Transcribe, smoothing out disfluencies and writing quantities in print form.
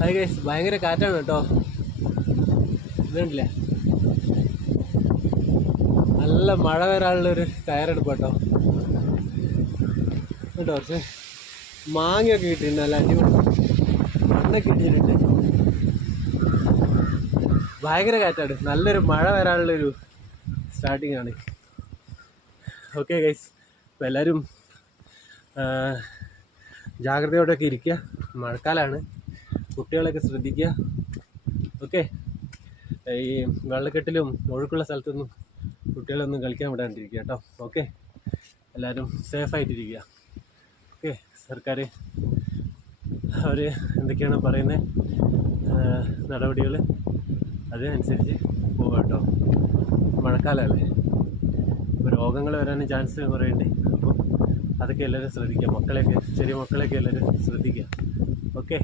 Hi guys, ഭയങ്കര കാറ്റാണ് കേട്ടോ. ഇതുണ്ടല്ലേ, നല്ല മഴ വരാനുള്ളൊരു തയ്യാറെടുപ്പ് കേട്ടോ. കേട്ടോ, കുറച്ച് മാങ്ങയൊക്കെ കിട്ടിയിട്ടുണ്ട്, നല്ല അടിപൊളി മണ്ണൊക്കെ ഇട്ടിട്ടുണ്ട്. ഭയങ്കര കാറ്റാണ്, നല്ലൊരു മഴ വരാനുള്ളൊരു സ്റ്റാർട്ടിങ് ആണ്. ഓക്കെ ഗൈസ്, അപ്പോൾ എല്ലാവരും ജാഗ്രതയോടെയൊക്കെ ഇരിക്കുക. മഴക്കാലമാണ്, കുട്ടികളൊക്കെ ശ്രദ്ധിക്കുക. ഓക്കെ, ഈ വെള്ളക്കെട്ടിലും ഒഴുക്കുള്ള സ്ഥലത്തൊന്നും കുട്ടികളൊന്നും കളിക്കാൻ വിടാണ്ടിരിക്കുക കേട്ടോ. ഓക്കെ, എല്ലാവരും സേഫായിട്ടിരിക്കുക. ഓക്കെ, സർക്കാർ അവർ എന്തൊക്കെയാണ് പറയുന്നത് നടപടികൾ, അതിനനുസരിച്ച് പോവുക കേട്ടോ. മഴക്കാലമല്ലേ, ഇപ്പോൾ രോഗങ്ങൾ വരാനും ചാൻസ് കുറേ ഉണ്ട്. അപ്പോൾ അതൊക്കെ എല്ലാവരും ശ്രദ്ധിക്കുക. ചെറിയ മക്കളെയൊക്കെ എല്ലാവരും ശ്രദ്ധിക്കുക. ഓക്കെ.